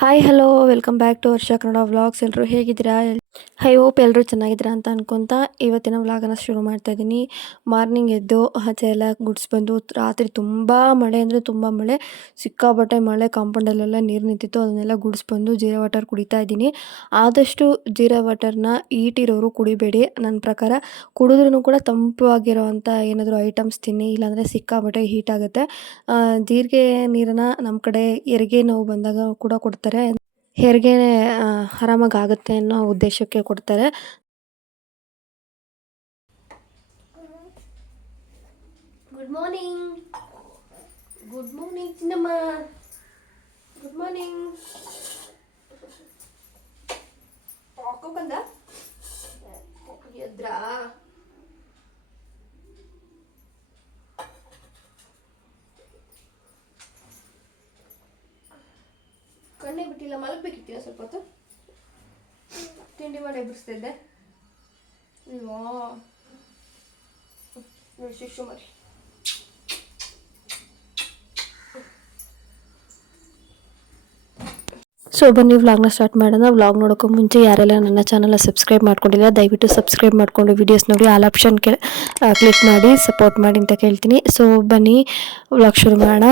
Hi hello welcome back to Varsha Kannada vlogs ಎಲ್ಲರೂ ಹೇಗಿದ್ದೀರಾ? I hope ಎಲ್ಲರೂ ಚೆನ್ನಾಗಿದ್ದೀರಾ ಅಂತ ಅನ್ಕೊತಾ ಇವತ್ತಿನ ವ್ಲಾಗನ್ನು ಶುರು ಮಾಡ್ತಾ ಇದ್ದೀನಿ ಮಾರ್ನಿಂಗ್ ಎದ್ದು ಆಚೆ ಎಲ್ಲ ಗುಡ್ಸ್ ಬಂದು, ರಾತ್ರಿ ತುಂಬ ಮಳೆ ಅಂದರೆ ತುಂಬ ಮಳೆ. ಸಿಕ್ಕಾಬಟ್ಟೆ ಮಳೆ ಕಾಂಪೌಂಡಲ್ಲೆಲ್ಲ ನೀರು ನಿಂತಿತ್ತು, ಅದನ್ನೆಲ್ಲ ಗುಡ್ಸ್ ಬಂದು ಜೀರಾ ವಾಟರ್ ಕುಡಿತಾ ಇದ್ದೀನಿ ಆದಷ್ಟು ಜೀರಾ ವಾಟರ್ನ ಈಟಿರೋರು ಕುಡಿಬೇಡಿ. ನನ್ನ ಪ್ರಕಾರ ಕುಡಿದ್ರೂ ಕೂಡ ತಂಪಾಗಿರೋವಂಥ ಏನಾದರೂ ಐಟಮ್ಸ್ ತಿನ್ನಿ, ಇಲ್ಲಾಂದರೆ ಸಿಕ್ಕಾಬಟ್ಟೆ ಹೀಟ್ ಆಗುತ್ತೆ. ಜೀರಿಗೆ ನೀರನ್ನು ನಮ್ಮ ಕಡೆ ಹೆರಿಗೆ ನೋವು ಬಂದಾಗ ಕೂಡ ಕೊಡ್ತಾರೆ ಹೆರಿಗೆ ಆರಾಮಾಗಿ ಆಗುತ್ತೆ ಅನ್ನೋ ಉದ್ದೇಶಕ್ಕೆ ಕೊಡ್ತಾರೆ. ಗುಡ್ ಮಾರ್ನಿಂಗ್ ಗುಡ್ ಮಾರ್ನಿಂಗ್ ಚಿನ್ನಮ್ಮ. ಗುಡ್ ಮಾರ್ನಿಂಗ್ ಬಂದ ಸ್ವಲ್ಪ ಹೊತ್ತು ತಿಂಡಿ ಮಾಡಿ ಎಬ್ಬಿಸ್ತಿದ್ದೆ. ಇಲ್ವಾ ನೋಡಿ ಶಿಶು ಮರಿ. ಸೊ ಬನ್ನಿ ವ್ಲಾಗ್ನ ಸ್ಟಾರ್ಟ್ ಮಾಡೋಣ. ವ್ಲಾಗ್ ನೋಡೋಕ್ಕೂ ಮುಂಚೆ ಯಾರೆಲ್ಲ ನನ್ನ ಚಾನಲ್ನ ಸಬ್ಸ್ಕ್ರೈಬ್ ಮಾಡ್ಕೊಂಡಿಲ್ಲ, ದಯವಿಟ್ಟು ಸಬ್ಸ್ಕ್ರೈಬ್ ಮಾಡ್ಕೊಂಡು ವಿಡಿಯೋಸ್ ನೋಡಿ ಆಲ್ ಆಪ್ಷನ್ ಕ್ಲಿಕ್ ಮಾಡಿ ಸಪೋರ್ಟ್ ಮಾಡಿ ಅಂತ ಕೇಳ್ತೀನಿ. ಸೊ ಬನ್ನಿ ವ್ಲಾಗ್ ಶುರು ಮಾಡೋಣ.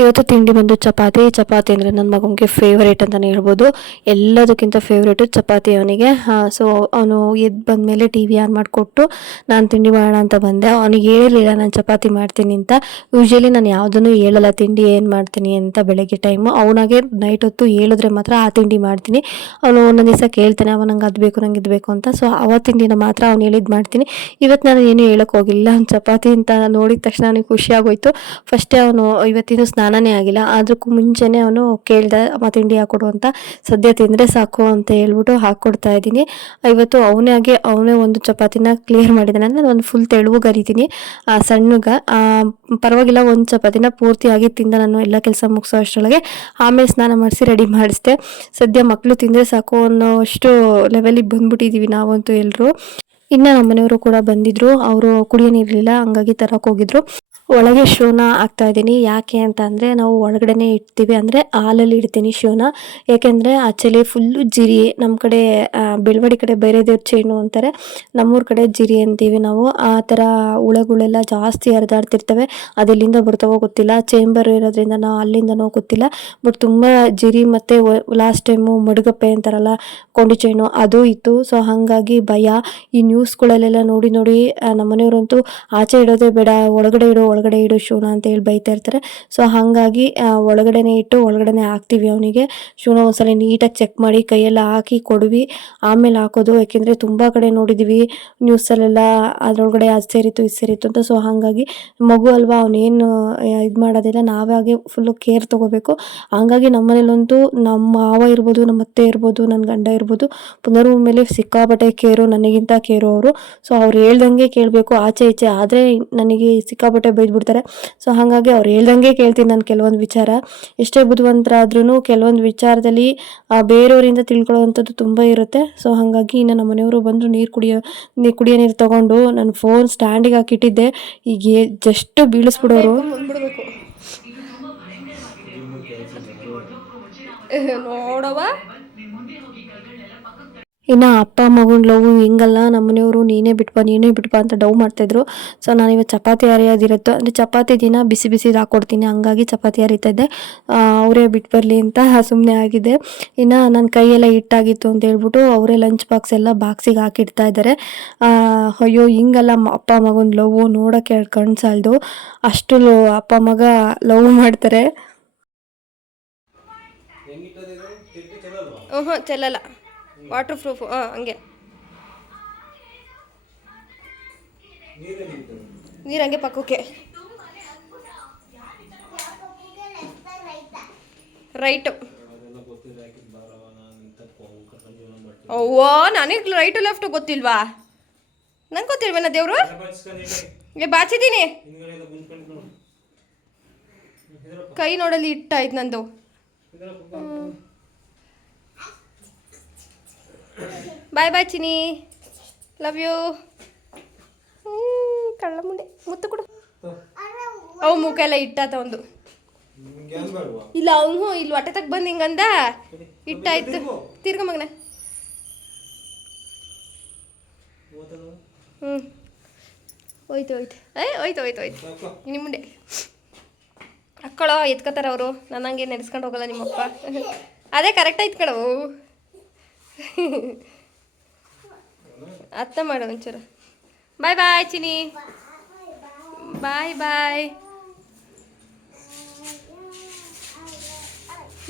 ಇವತ್ತು ತಿಂಡಿ ಬಂದು ಚಪಾತಿ. ಚಪಾತಿ ಅಂದರೆ ನನ್ನ ಮಗನಿಗೆ ಫೇವ್ರೇಟ್ ಅಂತಲೇ ಹೇಳ್ಬೋದು. ಎಲ್ಲದಕ್ಕಿಂತ ಫೇವ್ರೇಟು ಚಪಾತಿ ಅವನಿಗೆ. ಸೊ ಅವನು ಎದ್ದು ಬಂದಮೇಲೆ ಟಿ ವಿ ಆನ್ ಮಾಡಿಕೊಟ್ಟು, ನಾನು ತಿಂಡಿ ಮಾಡೋಣ ಅಂತ ಬಂದೆ. ಅವನಿಗೆ ಹೇಳಿಲ್ಲ ನಾನು ಚಪಾತಿ ಮಾಡ್ತೀನಿ ಅಂತ. ಯೂಶ್ವಲಿ ನಾನು ಯಾವುದನ್ನು ಹೇಳಲ್ಲ. ತಿಂಡಿ ಏನು ಮಾಡ್ತೀನಿ ಅಂತ ಬೆಳಗ್ಗೆ ಟೈಮು ಅವನಾಗೆ ನೈಟ್ ಹೊತ್ತು ಹೇಳಿದ್ರೆ ಮಾತ್ರ ಆ ತಿಂಡಿ ಮಾಡ್ತೀನಿ. ಅವನು ಒಂದೊಂದು ದಿವಸ ಕೇಳ್ತಾನೆ, ಅವ ನಂಗೆ ಅದು ಬೇಕು, ನಂಗೆ ಇದು ಬೇಕು ಅಂತ. ಸೊ ಅವ ತಿಂಡಿನ ಮಾತ್ರ ಅವ್ನು ಹೇಳಿದ್ದು ಮಾಡ್ತೀನಿ. ಇವತ್ತು ನಾನು ಏನು ಹೇಳೋಕ್ಕೋಗಿಲ್ಲ ಅವ್ನು ಚಪಾತಿ ಅಂತ ನೋಡಿದ ತಕ್ಷಣ ನನಗೆ ಖುಷಿ ಆಗೋಯ್ತು. ಫಸ್ಟೇ ಅವನು ಇವತ್ತಿನ ಸ್ನಾನನೇ ಆಗಿಲ್ಲ. ಅದಕ್ಕೂ ಮುಂಚೆನೇ ಅವನು ಕೇಳ್ದ ಅಮ್ಮ ತಿಂಡಿ ಹಾಕೊಡು ಅಂತ ಸದ್ಯ ತಿಂದರೆ ಸಾಕು ಅಂತ ಹೇಳ್ಬಿಟ್ಟು ಹಾಕ್ಕೊಡ್ತಾ ಇದ್ದೀನಿ. ಇವತ್ತು ಅವನೇ ಆಗಿ ಅವನೇ ಒಂದು ಚಪಾತಿನ ಕ್ಲಿಯರ್ ಮಾಡಿದ್ದಾನೆ ಅಂದರೆ ಒಂದು ಫುಲ್ ತೆಳುವು ಗರಿತೀನಿ ಆ ಸಣ್ಣಗ ಪರವಾಗಿಲ್ಲ, ಒಂದು ಚಪಾತಿನ ಪೂರ್ತಿಯಾಗಿ ತಿಂದ ನಾನು ಎಲ್ಲ ಕೆಲಸ ಮುಗಿಸೋ ಅಷ್ಟರೊಳಗೆ ಆಮೇಲೆ ಸ್ನಾನ ಮಾಡಿಸಿ ರೆಡಿ ಮಾಡಿಸಿದೆ. ಸದ್ಯ ಮಕ್ಕಳು ತಿಂದರೆ ಸಾಕು ಅನ್ನೋ ಅಷ್ಟು ಲೆವೆಲಿಗೆ ಬಂದ್ಬಿಟ್ಟಿದ್ದೀವಿ ನಾವಂತೂ ಎಲ್ಲರೂ ಇನ್ನು ನಮ್ಮ ಮನೆಯವರು ಕೂಡ ಬಂದಿದ್ರು. ಅವರು ಕುಡಿಯೋ ನೀರಿರಲಿಲ್ಲ ಹಂಗಾಗಿ ತರಕ್ಕೆ ಹೋಗಿದ್ರು. ಒಳಗೆ ಶೂನ ಹಾಕ್ತಾ ಇದ್ದೀನಿ. ಯಾಕೆ ಅಂತ ಅಂದರೆ ನಾವು ಒಳಗಡೆನೇ ಇಡ್ತೀವಿ ಅಂದರೆ ಹಾಲಲ್ಲಿ ಇಡ್ತೀನಿ ಶೂನ. ಯಾಕೆಂದರೆ ಆಚೆಲಿ ಫುಲ್ಲು ಜಿರಿ. ನಮ್ಮ ಕಡೆ ಬೆಳವಡಿ ಕಡೆ ಬೇರೆ ದೇವ್ರ ಚೇಣು ಅಂತಾರೆ. ನಮ್ಮೂರ ಕಡೆ ಜಿರಿ ಅಂತೀವಿ ನಾವು. ಆ ಥರ ಹುಳಗಳೆಲ್ಲ ಜಾಸ್ತಿ ಹರಿದಾಡ್ತಿರ್ತವೆ. ಅದೆಲ್ಲಿಂದ ಬರ್ತಾವೋ ಗೊತ್ತಿಲ್ಲ. ಚೇಂಬರ್ ಇರೋದ್ರಿಂದ ನಾವು ಅಲ್ಲಿಂದನೋ ಗೊತ್ತಿಲ್ಲ. ಬಟ್ ತುಂಬ ಜಿರಿ ಮತ್ತು ಲಾಸ್ಟ್ ಟೈಮು ಮಡುಗಪ್ಪೆ ಅಂತಾರಲ್ಲ ಕೊಂಡಿ ಚೇಣು ಅದು ಇತ್ತು. ಸೊ ಹಾಗಾಗಿ ಭಯ. ಈ ನ್ಯೂಸ್ಗಳಲ್ಲೆಲ್ಲ ನೋಡಿ ನೋಡಿ ನಮ್ಮನೆಯವರಂತೂ ನಮ್ಮ ಮನೆಯವರಂತೂ ಆಚೆ ಇಡೋದೇ ಬೇಡ, ಒಳಗಡೆ ಇಡು ಒಳಗಡೆ ಇಡು ಶೂನ ಅಂತ ಹೇಳಿ ಬೈತಾ ಇರ್ತಾರೆ. ಸೊ ಹಾಗಾಗಿ ಒಳಗಡೆನೆ ಇಟ್ಟು ಒಳಗಡೆನೆ ಹಾಕ್ತೀವಿ ಅವನಿಗೆ. ಶೂನ ಒಂದ್ಸಲ ನೀಟಾಗಿ ಚೆಕ್ ಮಾಡಿ, ಕೈಯೆಲ್ಲ ಹಾಕಿ ಕೊಡ್ವಿ. ಆಮೇಲೆ ಹಾಕೋದು, ಯಾಕೆಂದರೆ ತುಂಬ ಕಡೆ ನೋಡಿದ್ದೀವಿ ನ್ಯೂಸಲ್ಲೆಲ್ಲ ಅದರೊಳಗಡೆ ಅದು ಸೇರಿತ್ತು, ಇದು ಸೇರಿತ್ತು ಅಂತ. ಸೊ ಹಾಗಾಗಿ ಮಗು ಅಲ್ವಾ, ಅವನೇನು ಇದು ಮಾಡೋದಿಲ್ಲ. ನಾವೇ ಹಾಗೆ ಫುಲ್ಲು ಕೇರ್ ತೊಗೋಬೇಕು. ಹಂಗಾಗಿ ನಮ್ಮನೇಲಂತೂ ನಮ್ಮ ಮಾವ ಇರ್ಬೋದು ನಮ್ಮ ಅತ್ತೆ ಇರ್ಬೋದು ನನ್ನ ಗಂಡ ಇರ್ಬೋದು ಪುನರ್ ಮೇಲೆ ಸಿಕ್ಕಾಪಟ್ಟೆ ಕೇರು, ನನಗಿಂತ ಕೇರು ಅವರು. ಸೊ ಅವ್ರು ಹೇಳ್ದಂಗೆ ಕೇಳಬೇಕು, ಆಚೆ ಈಚೆ. ಆದರೆ, ನನಗೆ ಸಿಕ್ಕಾಪಟ್ಟೆ ಬೈದ್ಬಿಡ್ತಾರೆ ಸೊ ಹಾಗಾಗಿ ಅವ್ರು ಹೇಳ್ದಂಗೆ ಕೇಳ್ತೀನಿ ನಾನು ಕೆಲವೊಂದು ವಿಚಾರ. ಎಷ್ಟೇ ಬುದ್ಧಿವಂತರಾದ್ರೂ ಕೆಲವೊಂದು ವಿಚಾರದಲ್ಲಿ ಬೇರೆಯವರಿಂದ ತಿಳ್ಕೊಳ್ಳೋವಂಥದ್ದು ತುಂಬ ಇರುತ್ತೆ. ಸೊ ಹಾಗಾಗಿ ಇನ್ನು ನಮ್ಮ ಮನೆಯವರು ಬಂದರು ನೀರು ಕುಡಿಯೋ ನೀರು ಕುಡಿಯೋ ನೀರು ತೊಗೊಂಡು ನನ್ನ ಫೋನ್ ಸ್ಟ್ಯಾಂಡಿಗೆ ಹಾಕಿಟ್ಟಿದ್ದೆ. ಈಗ ಜಸ್ಟ್ ಬೀಳಿಸ್ಬಿಡೋರು. ನೋಡವ ಇನ್ನು ಅಪ್ಪ ಮಗನ ಲವ್ ಹಿಂಗಲ್ಲ ನಮ್ಮನೆಯವರು ನೀನೇ ಬಿಟ್ಬಾ ನೀನೇ ಬಿಟ್ಬಾ ಅಂತ ಡವ್ ಮಾಡ್ತಾಯಿದ್ರು ಸೊ ನಾನು ಇವತ್ತು ಚಪಾತಿ ಅರಿಯೋದಿರುತ್ತೋ. ಅಂದರೆ ಚಪಾತಿ ದಿನ ಬಿಸಿ ಬಿಸಿದು ಹಾಕ್ಕೊಡ್ತೀನಿ ಹಂಗಾಗಿ ಚಪಾತಿ ಅರಿತಾ ಇದ್ದೆ ಅವರೇ ಬಿಟ್ಟು ಬರಲಿ ಅಂತ ಸುಮ್ಮನೆ ಆಗಿದೆ ಇನ್ನು ನನ್ನ ಕೈಯೆಲ್ಲ ಹಿಟ್ಟಾಗಿತ್ತು ಅಂತ ಹೇಳ್ಬಿಟ್ಟು ಅವರೇ ಲಂಚ್ ಬಾಕ್ಸ್ ಎಲ್ಲ ಬಾಕ್ಸಿಗೆ ಹಾಕಿಡ್ತಾ ಇದ್ದಾರೆ ಅಯ್ಯೋ, ಹಿಂಗಲ್ಲ ಅಪ್ಪ ಮಗನ ಲವ್ ನೋಡೋಕ್ಕೆ ಸಾಲದು. ಅಷ್ಟು ಅಪ್ಪ ಮಗ ಲವ್ ಮಾಡ್ತಾರೆ. ಓಹೋ, ಚೆಲ್ಲಲ್ಲ. ವಾಟರ್ ಪ್ರೂಫ್ ಹಾಂ ಹಂಗೆ. ನೀರು ಹಂಗೆ ಪಕ್ಕಕ್ಕೆ. ರೈಟು. ಓ ನನಗೆ ರೈಟು ಲೆಫ್ಟು ಗೊತ್ತಿಲ್ವಾ? ನಂಗೆ ಗೊತ್ತಿಲ್ವೇನ ದೇವರು? ಏ ಬಾಚಿದ್ದೀನಿ ಕೈ ನೋಡಲಿ ಇಟ್ಟಾಯ್ತು ನಂದು. Bye bye Chini love you ಕಳ್ಳ ಮುಂಡೆ ಮುತ್ತು ಕೊಡು. ಅವು ಮುಖ ಎಲ್ಲ ಇಟ್ಟಾತ ಒಂದು. ಇಲ್ಲ, ಅವನು ಇಲ್ಲಿ ಹೊಟ್ಟೆ ತಗ ಬಂದು ಹಿಂಗಂದ. ಇಟ್ಟಾಯ್ತು. ತಿರ್ಗ ಮಗನ. ಹ್ಞೂ ಹೋಯ್ತು ಹೋಯ್ತು. ಏ, ಹೋಯ್ತು ಹೋಯ್ತು ಹೋಯ್ತು. ನಿಮ್ಮ ಮುಂದೆ. ಅಕ್ಕಳೋ ಎತ್ಕೋತಾರ ಅವರು. ನನ್ನಂಗೆ ನಡೆಸ್ಕೊಂಡು ಹೋಗಲ್ಲ ನಿಮ್ಮಪ್ಪ. ಅದೇ ಕರೆಕ್ಟ್ ಆಯ್ತು ಅರ್ಥ ಮಾಡು ಒಂಚೂರು. Bye bye Chini bye bye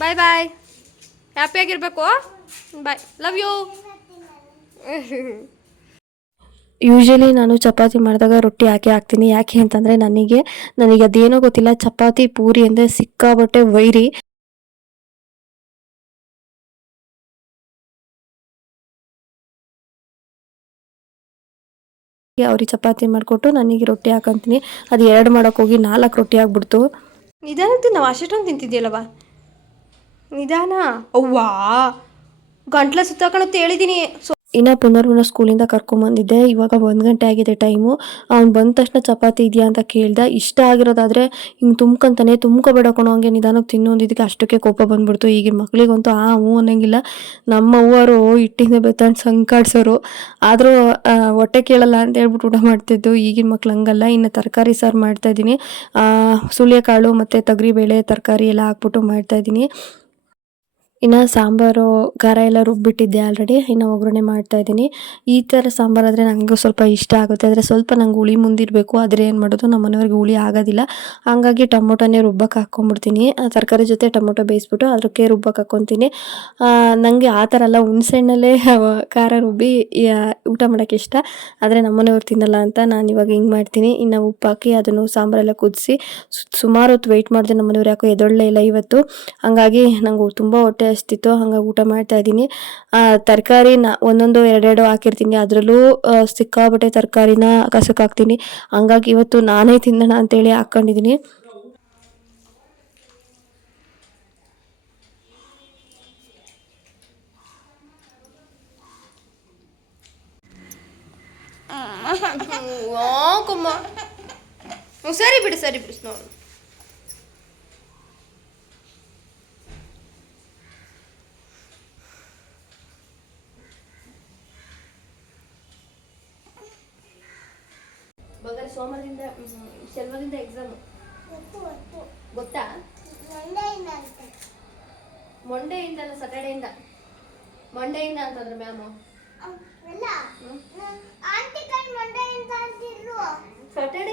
bye bye ಹ್ಯಾಪಿಯಾಗಿರ್ಬೇಕು bye love you usually ನಾನು ಚಪಾತಿ ಮಾಡಿದಾಗ ರೊಟ್ಟಿ ಹಾಕಿ ಹಾಕ್ತೀನಿ. ಯಾಕೆ ಅಂತಂದರೆ ನನಗೆ ನನಗೆ ಅದೇನೋ ಗೊತ್ತಿಲ್ಲ. ಚಪಾತಿ ಪೂರಿ ಅಂದರೆ ಸಿಕ್ಕಾಬಟ್ಟೆ ವೈರಿ. ಅವ್ರಿಗೆ ಚಪಾತಿ ಮಾಡಿಕೊಟ್ಟು ನನಗೆ ರೊಟ್ಟಿ ಹಾಕಂತೀನಿ. ಅದು ಎರಡು ಮಾಡೋಕೆ ಹೋಗಿ ನಾಲ್ಕು ರೊಟ್ಟಿ ಆಗ್ಬಿಡ್ತು. ನಿಧಾನ ನಾವು ಅಷ್ಟೊಂದು ತಿಂತಿದ್ಯಲ್ಲವ? ನಿಧಾನ? ಅವ್ವಾ? ಗಂಟ್ಲ ಸುತ್ತಾಕೊಳ್ಳುತ್ತೆ ಹೇಳಿದ್ದೀನಿ ಸೊ ಇನ್ನು ಪುನರ್ವನ ಸ್ಕೂಲಿಂದ ಕರ್ಕೊಂಬಂದಿದ್ದೆ. ಇವಾಗ ಒಂದು ಗಂಟೆ ಆಗಿದೆ ಟೈಮು ಅವ್ನು ಬಂದ ತಕ್ಷಣ ಚಪಾತಿ ಇದೆಯಾ ಅಂತ ಕೇಳ್ದ. ಇಷ್ಟ ಆಗಿರೋದಾದರೆ ಹಿಂಗ್ ತುಂಬ್ಕೊಂತಾನೆ, ತುಂಬ್ಕೊಬೇಡ ಕೊಣೋ, ಹಂಗೆ ನಿಧಾನಕ್ಕೆ ತಿನ್ನು ಅಂದಿದ್ದಕ್ಕೆ ಅಷ್ಟಕ್ಕೆ ಕೋಪ ಬಂದ್ಬಿಡ್ತು. ಈಗಿನ ಮಕ್ಳಿಗಂತೂ ಆ ಹೂ ಅನ್ನಂಗಿಲ್ಲ. ನಮ್ಮ ಅವ್ವರು ಇಟ್ಟಿಂದ ಬೆತ್ತಂಡು ಸಂಕಾಡ್ಸೋರು ಆದರೂ ಹೊಟ್ಟೆ ಕೇಳಲ್ಲ ಅಂತ ಹೇಳ್ಬಿಟ್ಟು ಊಟ ಮಾಡ್ತಿದ್ದು. ಈಗಿನ ಮಕ್ಳು ಹಂಗಲ್ಲ. ಇನ್ನು ತರಕಾರಿ ಸಾರು ಮಾಡ್ತಾಯಿದ್ದೀನಿ ಸುಳ್ಯಕಾಳು ಮತ್ತು ತೊಗರಿಬೇಳೆ ತರಕಾರಿ ಎಲ್ಲ ಹಾಕ್ಬಿಟ್ಟು ಮಾಡ್ತಾಯಿದ್ದೀನಿ ಇನ್ನು ಸಾಂಬಾರು ಖಾರ ಎಲ್ಲ ರುಬ್ಬಿಟ್ಟಿದ್ದೆ ಆಲ್ರೆಡಿ ಇನ್ನು ಒಗ್ಗರಣೆ ಮಾಡ್ತಾ ಇದ್ದೀನಿ. ಈ ಥರ ಸಾಂಬಾರಾದರೆ ನನಗೂ ಸ್ವಲ್ಪ ಇಷ್ಟ ಆಗುತ್ತೆ. ಆದರೆ ಸ್ವಲ್ಪ ನಂಗೆ ಹುಳಿ ಮುಂದಿರಬೇಕು ಆದರೆ ಏನು ಮಾಡೋದು ನಮ್ಮ ಮನೆಯವ್ರಿಗೆ ಹುಳಿ ಆಗೋದಿಲ್ಲ. ಹಾಗಾಗಿ ಟೊಮೊಟೊನೇ ರುಬ್ಬಕ್ಕೆ ಹಾಕ್ಕೊಂಬಿಡ್ತೀನಿ ತರಕಾರಿ ಜೊತೆ ಟೊಮೊಟೊ ಬೇಯಿಸ್ಬಿಟ್ಟು ಅದಕ್ಕೆ ರುಬ್ಬಕ್ಕೆ ಹಾಕ್ಕೊತೀನಿ ನನಗೆ ಆ ಥರ ಎಲ್ಲ ಹುಣ್ಸೆಹಣ್ಣಲ್ಲೇ ಖಾರ ರುಬ್ಬಿ ಊಟ ಮಾಡೋಕ್ಕೆ ಇಷ್ಟ. ಆದರೆ ನಮ್ಮನೆಯವ್ರು ತಿನ್ನಲ್ಲ ಅಂತ ನಾನು ಇವಾಗ ಹಿಂಗೆ ಮಾಡ್ತೀನಿ. ಇನ್ನು ಉಪ್ಪು ಹಾಕಿ ಅದನ್ನು ಸಾಂಬಾರೆಲ್ಲ ಕುದಿಸಿ ಸುಮಾರು ಹೊತ್ತು ವೆಯ್ಟ್ ಮಾಡಿದೆ ನಮ್ಮನೆಯವ್ರು ಯಾಕೋ ಎದೊಳ್ಳೆ ಇಲ್ಲ ಇವತ್ತು. ಹಂಗಾಗಿ ನಂಗೆ ತುಂಬ ಹೊಟ್ಟೆ ಹಸ್ತಿತ್ತು ಹಂಗಾಗಿ ಊಟ ಮಾಡ್ತಾ ಇದ್ದೀನಿ. ತರಕಾರಿ ನಾ ಒಂದೊಂದು ಎರಡೆರಡು ಹಾಕಿರ್ತೀನಿ. ಅದರಲ್ಲೂ ಸಿಕ್ಕಾಬಟ್ಟೆ ತರಕಾರಿನ ಕಸಕ್ಕೆ ಹಾಕ್ತೀನಿ. ಹಂಗಾಗಿ ಇವತ್ತು ನಾನೇ ತಿನ್ನೋಣ ಅಂತೇಳಿ ಹಾಕ್ಕೊಂಡಿದ್ದೀನಿ ಸರಿ ಬಿಡು ಸರಿ ಬಿಡು. ನೋಡು ಶನಿವಾರದಿಂದ ಎಕ್ಸಾಮ್ ಗೊತ್ತಾ ಮೊಂಡೆಯಿಂದ ಅಲ್ಲ ಮಂಡೇ ಇಂದ ಅಂತಂದ್ರೆ ಮ್ಯಾಮು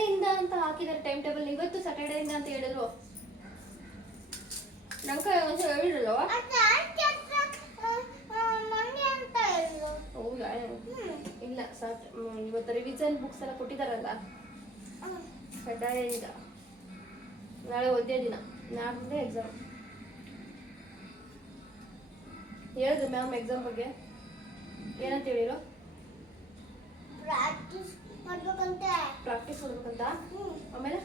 ಇಂದ ಅಂತ ಹಾಕಿದಾರೆ ಟೈಮ್ ಟೇಬಲ್ ಇವತ್ತು ಸ್ಯಾಟರ್ಡೆಯಿಂದ ಅಂತ ಹೇಳಿದ್ರು. ನಂಗೆ ಒಂದ್ಸಲ ಹೇಳಿರಲ್ವ ಹೌದಾ? ಇಲ್ಲ ಇವತ್ತು ರಿವಿಷನ್ ಬುಕ್ಸ್ ಎಲ್ಲ ಸ್ಯಾಟರ್ಡೆಯಿಂದ ನಾಳೆ ಒಂದೇ ದಿನ ನಾಳೆ ಎಕ್ಸಾಮ್ ಹೇಳಿದ್ರು ಮ್ಯಾಮ್ ಎಕ್ಸಾಮ್ ಬಗ್ಗೆ? ಏನಂತ ಹೇಳಿರು? ಪ್ರಾಕ್ಟೀಸ್ ಮಾಡ್ಬೇಕಂತೆ. ಪ್ರಾಕ್ಟೀಸ್ ಮಾಡ್ಬೇಕಂತ? ಆಮೇಲೆ?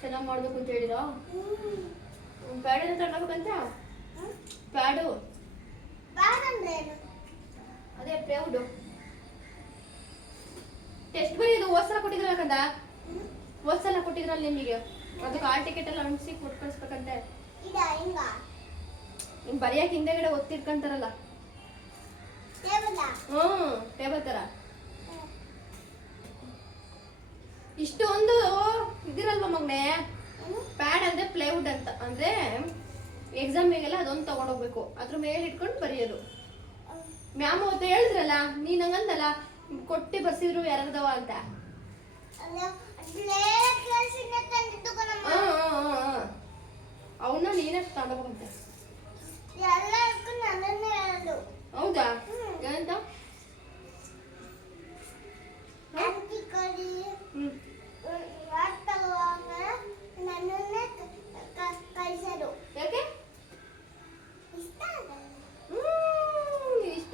ಚೆನ್ನಾಗಿ ಮಾಡ್ಬೇಕು ಅಂತ ಹೇಳಿರೋ? ಪ್ಯಾಡ್ ಏನಂತ ತಗೊಳ್ಬೇಕಂತ ಪ್ಯಾಡು ಬ್ಯಾಡ ಅಂದ್ರೆ ಏನು? ಅದೇ ಪ್ರೌಡ್ ಟೆಸ್ಟ್ ಬರೀದು ಓದ್ಸಲ ಕೊಟ್ಟಿದ್ರಲ್ಲ ಕಂದ? ಹೋದ್ಸಲ ಕೊಟ್ಟಿದ್ರಲ್ಲ ನಿಮಗೆ? ಅದಕ್ಕೆ ಆ ಟಿಕೆಟ್ ಎಲ್ಲ ಅಂಟಿಸಿ ಕೊಟ್ಟು ಕಳಿಸ್ಬೇಕಂತೆ. ನಿಮ್ ಹಿಂಗ. ಬರೆಯಕ್ಕೆ ಹಿಂದೆಗಡೆ ಒತ್ತಿಟ್ಕೊಂತಾರಲ್ಲ. ಹ್ಞೂ ಟೇಬಲ್ ಥರ ಇಷ್ಟೊಂದು ಇದಿರಲ್ವ ಮಗ್ನೆ? ಪ್ಯಾಡ್ ಅಂದ್ರೆ ಪ್ಲೇವುಡ್ ಅಂತ. ಅಂದ್ರೆ ಎಕ್ಸಾಮಿಗೆಲ್ಲ ಅದೊಂದು ತಗೊಂಡೋಗ್ಬೇಕು. ಅದ್ರ ಮೇಲೆ ಇಟ್ಕೊಂಡು ಬರೆಯೋದು. ಮ್ಯಾಮ್ ಅವತ್ತು ಹೇಳಿದ್ರಲ್ಲ ನೀನ್ ಹಂಗಂದಲ್ಲ ಕೊಟ್ಟಿ ಬಸಿದ್ರು ಯಾರದವ ಅಂತ. ಅವನ್ನ ನೀನೇ ಹೇಳೋದು. ಹೌದಾ? ಏನಂತ? ಯಾಕೆ? ಇಷ್ಟ ಆಗಲ್ಲ. ಹ್ಮ್, ಇಷ್ಟ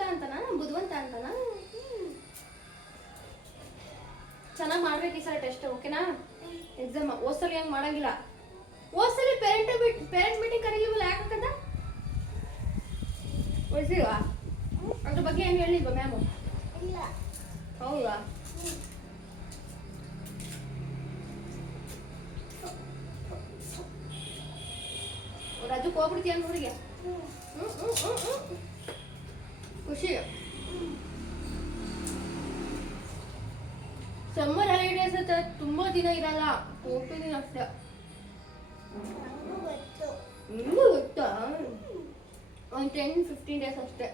ಅಂತಾನ ಬುದ್ಧಿವಂತ ಅಂತಾನ ಚೆನ್ನಾಗಿ ಮಾಡ್ಬೇಕು ಈ ಸಲ ಟೆಸ್ಟ್ ಓಕೆನಾ ಎಕ್ಸಾಮ್ ಓದ್ಸಲಿ ಹೆಂಗ್ ಮಾಡಂಗಿಲ್ಲ. ಓದ್ಸಲಿ ಪೇರೆಂಟ್ ಬಿಟ್ಟು ಪೇರೆಂಟ್ ಮೀಟಿಂಗ್ ಕರೀಲಿಲ್ಲ ಯಾಕಂತ ಉಳಿಸಿಲ್ವಾ? ಅದ್ರ ಬಗ್ಗೆ ಏನ್ ಹೇಳಿಲ್ವಾ ಮ್ಯಾಮು ಹೌದಾ? ರಜಕ್ಕೆ ಹೋಗ್ಬಿಡ್ತೀಯ ಊರಿಗೆ? ಹ್ಮ್ ಹ್ಮ್ ಹ್ಮ್ ಹ್ಮ್. ಖುಷಿ. ಸಮ್ಮರ್ ಹಾಲಿಡೇಸ್ ಅಂತ ತುಂಬಾ ದಿನ ಇರಲ್ಲ ದಿನ ಅಷ್ಟೇ. ನಿಮಗೂ ಗೊತ್ತು. ಒಂದು ಟೆನ್ ಫಿಫ್ಟೀನ್ ಡೇಸ್ ಅಷ್ಟೇ.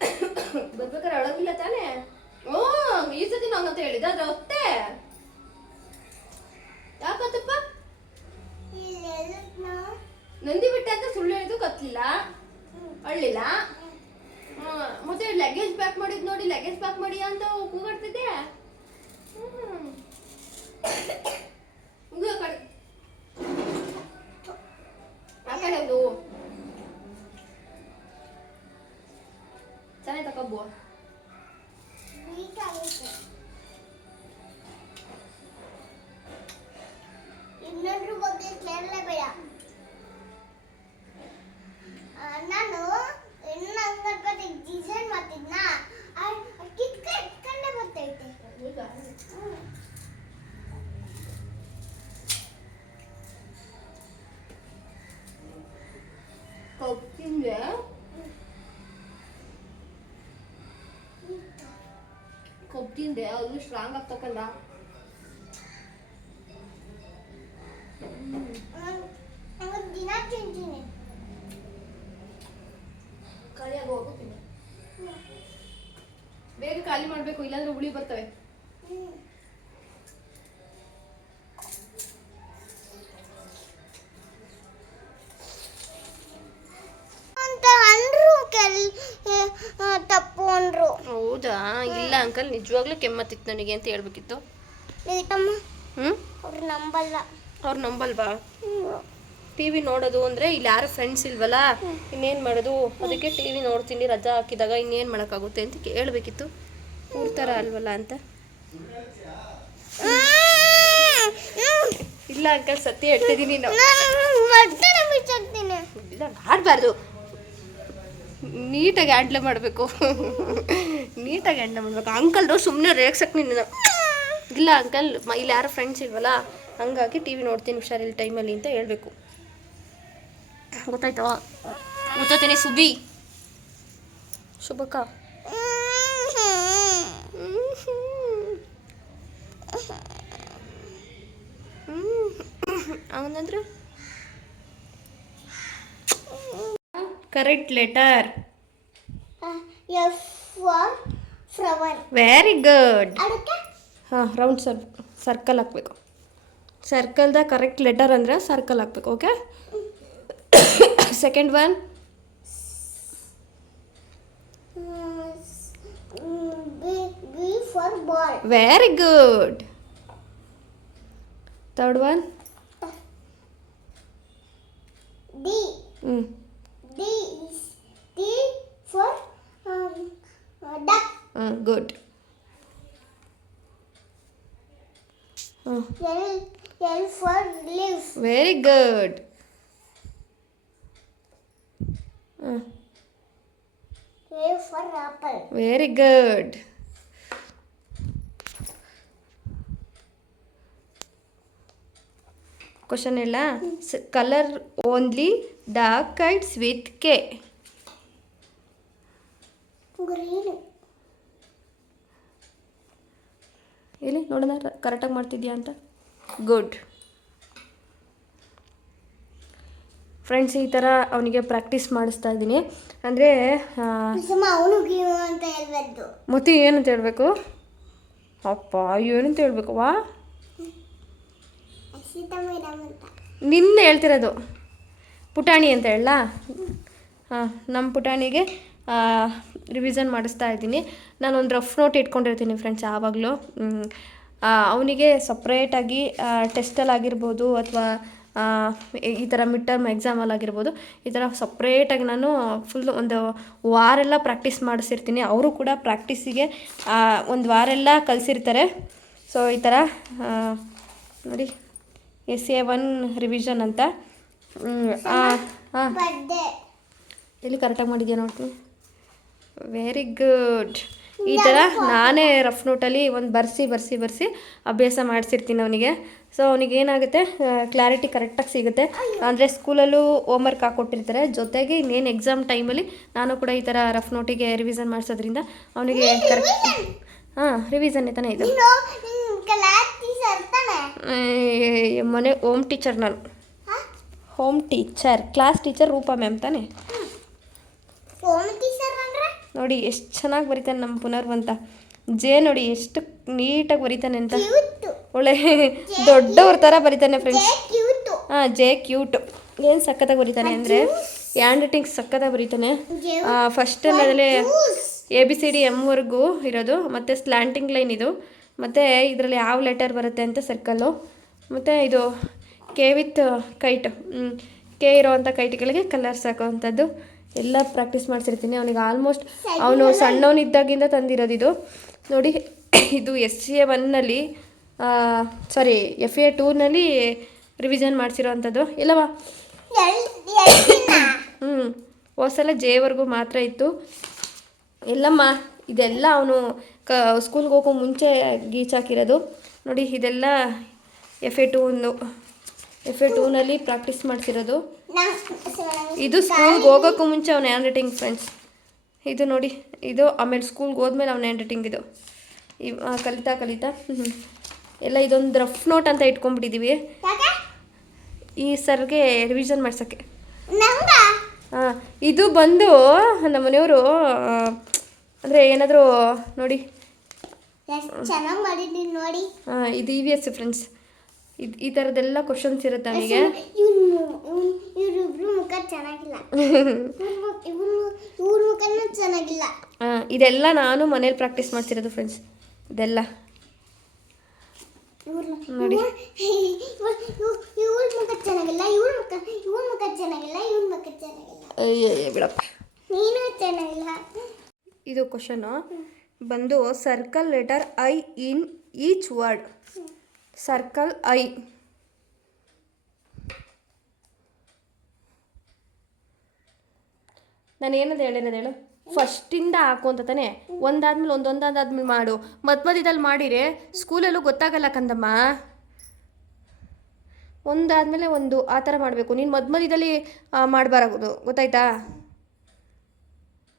ಬರ್ಬೇಕಾದ್ರೆ ಅಳಗಿಲ್ಲ ತಾನೇ? ಓ ಈ ಸತಿ ಅಂತ ಹೇಳಿದ ಅದ್ರ ಹೊತ್ತೆ ನಂದಿ ಬೆಟ್ಟ ಅಂತ ಸುಳ್ಳು ಹೇಳಿದ್ದು ಕತ್ಲಿಲ್ಲ ಅಳ್ಳಿಲ್ಲ. ಮತ್ತೆ ಲಗೇಜ್ ಪ್ಯಾಕ್ ಮಾಡಿದ್ ನೋಡಿ ಲಗೇಜ್ ಪ್ಯಾಕ್ ಮಾಡಿ ಅಂತ ಕೂಗಾಡ್ತಿದ್ದೆ. ಹ್ಮ್. ತಿಂದೆ ಕಬ್ಬು ತಿಂದೆ ಅದು ಸ್ಟ್ರಾಂಗ್ ಆಗ್ತಕ್ಕಲ್ಲ ದಿನ ತಿಂತೀನಿ ಖಾಲಿಯಾಗಿ ಹೋಗ್ತೀನಿ ಬೇಗ ಖಾಲಿ ಮಾಡಬೇಕು ಇಲ್ಲಾಂದ್ರೆ ಹುಳಿ ಬರ್ತವೆ ಅಂಕಲ್ ನಿಜವಾಗ್ಲೂ ಕೆಮ್ಮತ್ತಿತ್ತು ನನಗೆ ಅಂತ ಹೇಳ್ಬೇಕಿತ್ತು. ಹ್ಞೂ ಅವ್ರು ನಂಬಲ್ಲ. ಅವ್ರು ನಂಬಲ್ವಾ? ಟಿ ವಿ ನೋಡೋದು ಅಂದರೆ ಇಲ್ಲಿ ಯಾರು ಫ್ರೆಂಡ್ಸ್ ಇಲ್ವಲ್ಲ? ಇನ್ನೇನು ಮಾಡೋದು? ಅದಕ್ಕೆ ಟಿ ವಿ ನೋಡ್ತೀನಿ ರಜಾ ಹಾಕಿದಾಗ ಇನ್ನೇನು ಮಾಡೋಕ್ಕಾಗುತ್ತೆ ಅಂತ ಕೇಳಬೇಕಿತ್ತು. ಊರ್ತಾರ ಥರ ಅಲ್ವಲ್ಲ ಅಂತ? ಇಲ್ಲ ಅಂಕಲ್ ಸತ್ಯ ಹೇಳ್ತಿದ್ದೀನಿ ನಾವು ಇಲ್ಲ ನೀಟಾಗಿ ಹ್ಯಾಂಡ್ಲ್ ಮಾಡಬೇಕು ನೀಟಾಗಿ ಹ್ಯಾಂಡ್ಲ್ ಮಾಡಬೇಕು ಅಂಕಲ್ರು ಸುಮ್ಮನೆ ರೇಗ್ಸಕ್ಕೆ ನಿನ್ನ ಇಲ್ಲ ಅಂಕಲ್ ಇಲ್ಲಿ ಯಾರು ಫ್ರೆಂಡ್ಸ್ ಇಲ್ವಲ್ಲ ಹಂಗಾಗಿ ಟಿ ವಿ ನೋಡ್ತೀನಿ ಹುಷಾರಿಲ್ಲ ಟೈಮಲ್ಲಿ ಅಂತ ಹೇಳಬೇಕು ಗೊತ್ತಾಯ್ತವ ಗೊತ್ತೇನೆ ಸುಬಿ ಶುಭಕ್ಕ ಅವನಂದ್ರೆ correct letter F for flower very good ಅದಕ್ಕೆ ಹಾಂ ರೌಂಡ್ ಸರ್ ಸರ್ಕಲ್ ಹಾಕ್ಬೇಕು ಸರ್ಕಲ್ದ ಕರೆಕ್ಟ್ ಲೆಟರ್ ಅಂದರೆ ಸರ್ಕಲ್ ಹಾಕ್ಬೇಕು okay second one B B for ball very good third one D ಹ್ಞೂ D is D for um, uh, duck. Uh, good. Uh. L, L for leaf. Very good. Uh. A for apple. Very good. Question ಇಲ್ಲ. Colour only dark kites with K ಇಲ್ಲಿ ನೋಡೋಣ ಕರೆಕ್ಟಾಗಿ ಮಾಡ್ತಿದ್ಯಾ ಅಂತ? Good friends ಈ ಥರ ಅವನಿಗೆ practice ಮಾಡಿಸ್ತಾ ಇದ್ದೀನಿ. ಅಂದರೆ ಮತ್ತೆ ಏನಂತ ಹೇಳಬೇಕು? ಅಪ್ಪ ಏನಂತ ಹೇಳ್ಬೇಕು? ವಾ. ಸೀತಾ ಮೇಡಮ್ ಅಂತ ನಿನ್ನೆ ಹೇಳ್ತಿರೋದು. ಪುಟಾಣಿ ಅಂತ ಹೇಳಲಾ? ಹಾಂ ನಮ್ಮ ಪುಟಾಣಿಗೆ ರಿವಿಸನ್ ಮಾಡಿಸ್ತಾ ಇದ್ದೀನಿ. ಒಂದು ರಫ್ ನೋಟ್ ಇಟ್ಕೊಂಡಿರ್ತೀನಿ ಫ್ರೆಂಡ್ಸ್ ಯಾವಾಗಲೂ. ಅವನಿಗೆ ಸಪ್ರೇಟಾಗಿ ಟೆಸ್ಟಲ್ಲಿ ಆಗಿರ್ಬೋದು ಅಥವಾ ಈ ಥರ ಮಿಡ್ ಟರ್ಮ್ ಎಕ್ಸಾಮಲ್ಲಿ ಆಗಿರ್ಬೋದು, ಈ ಥರ ಸಪ್ರೇಟಾಗಿ ನಾನು ಫುಲ್ ಒಂದು ವಾರೆಲ್ಲ ಪ್ರಾಕ್ಟೀಸ್ ಮಾಡಿಸಿರ್ತೀನಿ. ಅವರು ಕೂಡ ಪ್ರಾಕ್ಟೀಸಿಗೆ ಒಂದು ವಾರೆಲ್ಲ ಕಲಿಸಿರ್ತಾರೆ. ಸೊ ಈ ಥರ ನೋಡಿ. ಎಸ್ ಎ ಒನ್ ರಿವಿಷನ್ ಅಂತ. ಹಾಂ ಎಲ್ಲಿ ಕರೆಕ್ಟಾಗಿ ಮಾಡಿದ್ಯಾ ನೋಡ್ತೀನಿ ವೆರಿ ಗುಡ್ ಈ ಥರ ನಾನೇ ರಫ್ ನೋಟಲ್ಲಿ ಒಂದು ಬರ್ಸಿ ಬರ್ಸಿ ಬರೆಸಿ ಅಭ್ಯಾಸ ಮಾಡಿಸಿರ್ತೀನಿ ಅವನಿಗೆ. ಸೊ ಅವನಿಗೆ ಏನಾಗುತ್ತೆ ಕ್ಲಾರಿಟಿ ಕರೆಕ್ಟಾಗಿ ಸಿಗುತ್ತೆ. ಅಂದರೆ ಸ್ಕೂಲಲ್ಲೂ ಹೋಮ್ವರ್ಕ್ ಹಾಕ್ಕೊಟ್ಟಿರ್ತಾರೆ ಜೊತೆಗೆ ಇನ್ನೇನು ಎಕ್ಸಾಮ್ ಟೈಮಲ್ಲಿ ನಾನು ಕೂಡ ಈ ಥರ ರಫ್ ನೋಟಿಗೆ ರಿವಿಸನ್ ಮಾಡಿಸೋದ್ರಿಂದ ಅವನಿಗೆ ಕರೆಕ್ಟ್ ಹಾಂ ರಿವಿಸನ್ನೇ ತಾನೇ ಇದು. ಮನೆ ಹೋಮ್ ಟೀಚರ್ ನಾನು. Home teacher class teacher Roopa ma'am ತಾನೆ? ನೋಡಿ ಎಷ್ಟು ಚೆನ್ನಾಗಿ ಬರೀತಾನೆ ನಮ್ಮ ಪುನರ್ವಂತ ಜೇ ನೋಡಿ ಎಷ್ಟು ನೀಟಾಗಿ ಬರೀತಾನೆ ಅಂತ. ಒಳ್ಳೆ ದೊಡ್ಡವ್ರ ಥರ ಬರೀತಾನೆ ಫ್ರೆಂಡ್ಸ್ ಹಾಂ ಜೇ ಕ್ಯೂಟ್. ಏನು ಸಕ್ಕತ್ತಾಗಿ ಬರೀತಾನೆ ಅಂದರೆ ಹ್ಯಾಂಡ್ ರೈಟಿಂಗ್ ಸಕ್ಕತ್ತಾಗಿ ಬರೀತಾನೆ. ಫಸ್ಟ್ ಅದರಲ್ಲಿ ಎ ಬಿ ಸಿ ಡಿ ಎಮ್ವರೆಗೂ ಇರೋದು ಮತ್ತು ಸ್ಲ್ಯಾಂಟಿಂಗ್ ಲೈನ್ ಇದು. ಮತ್ತು ಇದರಲ್ಲಿ ಯಾವ ಲೆಟರ್ ಬರುತ್ತೆ ಅಂತ ಸರ್ಕಲ್ಲು ಮತ್ತು ಇದು ಕೆ ವಿತ್ ಕೈಟ್ ಕೆ ಇರೋವಂಥ ಕೈಟ್ಗಳಿಗೆ ಕಲರ್ಸ್ ಹಾಕೋವಂಥದ್ದು. ಎಲ್ಲ ಪ್ರಾಕ್ಟೀಸ್ ಮಾಡಿಸಿರ್ತೀನಿ. ಅವನಿಗೆ ಆಲ್ಮೋಸ್ಟ್ ಅವನು ಸಣ್ಣವನಿದ್ದಾಗಿಂದ ತಂದಿರೋದು ಇದು ನೋಡಿ ಇದು ಎಸ್ ಸಿ ಎ ಒನ್ನಲ್ಲಿ ಸಾರಿ ಎಫ್ ಎ ಟೂನಲ್ಲಿ ರಿವಿಷನ್ ಮಾಡಿಸಿರೋವಂಥದ್ದು. ಇಲ್ಲವಾ? ಎಲ್ ಎಲ್ದಿನ ಹ್ಞೂ ಹೋದ್ಸಲ ಜೇವರೆಗೂ ಮಾತ್ರ ಇತ್ತು. ಎಲ್ಲಮ್ಮ, ಇದೆಲ್ಲ ಅವನು ಕ ಸ್ಕೂಲ್ಗೆ ಹೋಗೋ ಮುಂಚೆ ಗೀಚಾಕಿರೋದು ನೋಡಿ, ಇದೆಲ್ಲ ಎಫ್ ಎ ಟು ಒಂದು ಎಫ್ ಎ ಟೂನಲ್ಲಿ ಪ್ರಾಕ್ಟೀಸ್ ಮಾಡಿಸಿರೋದು. ಇದು ಸ್ಕೂಲ್ಗೆ ಹೋಗೋಕ್ಕೂ ಮುಂಚೆ ಅವ್ನ ಹ್ಯಾಂಡ್ ರೈಟಿಂಗ್ ಫ್ರೆಂಡ್ಸ್ ಇದು ನೋಡಿ, ಇದು ಆಮೇಲೆ ಸ್ಕೂಲ್ಗೆ ಹೋದ್ಮೇಲೆ ಅವ್ನ ಹ್ಯಾಂಡ್ ರೈಟಿಂಗ್ ಇದು ಇವ್ ಕಲಿತಾ ಕಲಿತಾ ಎಲ್ಲ ಇದೊಂದು ರಫ್ ನೋಟ್ ಅಂತ ಇಟ್ಕೊಂಡ್ಬಿಟ್ಟಿದ್ದೀವಿ ಈ ಸರ್ಗೆ ರಿವಿಷನ್ ಮಾಡ್ಸೋಕ್ಕೆ. ಹಾಂ ಇದು ಬಂದು ನಮ್ಮ ಮನೆಯವರು ಅಂದರೆ ಏನಾದರೂ ನೋಡಿ ಚೆನ್ನಾಗಿ ಮಾಡಿದ್ದೀನಿ ನೋಡಿ. ಇದು ಇ ವಿ ಎಸ್ ಫ್ರೆಂಡ್ಸ್ ಇದು ಈ ಥರದ್ದೆಲ್ಲ ಕ್ವಶನ್ಸ್ ಇರುತ್ತೆ ಅವನಿಗೆ. ಇವ್ರಿಬ್ರು ಮುಖ ಚೆನ್ನಾಗಿಲ್ಲ. ಇವ್ರ ಇವ್ರ ಮುಖನೂ ಚೆನ್ನಾಗಿಲ್ಲ. ಇದೆಲ್ಲ ನಾನು ಮನೇಲಿ ಪ್ರಾಕ್ಟೀಸ್ ಮಾಡ್ತಿರೋದು ಫ್ರೆಂಡ್ಸ್ ಇದೆಲ್ಲ. ಇವ್ರ ನೋಡಿ. ಇವ್ರ ಮುಖ ಚೆನ್ನಾಗಿಲ್ಲ ಇವ್ರ ಮುಖ ಇವ್ರ ಮುಖ ಚೆನ್ನಾಗಿಲ್ಲ ಇವ್ರ ಮುಖ ಚೆನ್ನಾಗಿಲ್ಲ. ಅಯ್ಯೋ ಬಿಡಪ್ಪ. ನೀನು ಚೆನ್ನಾಗಿಲ್ಲ. ಇದು ಕ್ವಶನು ಬಂದು circle letter I in each word circle I ನಾನು ಏನದು ಹೇಳಿರೋದು ಹೇಳು. ಫಸ್ಟಿಂದ ಹಾಕು ಅಂತ ತಾನೆ? ಒಂದಾದ್ಮೇಲೆ ಒಂದೊಂದಾದ್ಮೇಲೆ ಮಾಡು. ಮತ್ ಮಧ್ಯದಲ್ಲಿ ಮಾಡಿರಿ ಸ್ಕೂಲಲ್ಲೂ ಗೊತ್ತಾಗಲ್ಲ ಕಂದಮ್ಮ. ಒಂದಾದ್ಮೇಲೆ ಒಂದು, ಆ ಥರ ಮಾಡಬೇಕು. ನೀನು ಮದ್ಮದಿದಲ್ಲಿ ಮಾಡಬಾರದು. ಗೊತ್ತಾಯ್ತಾ?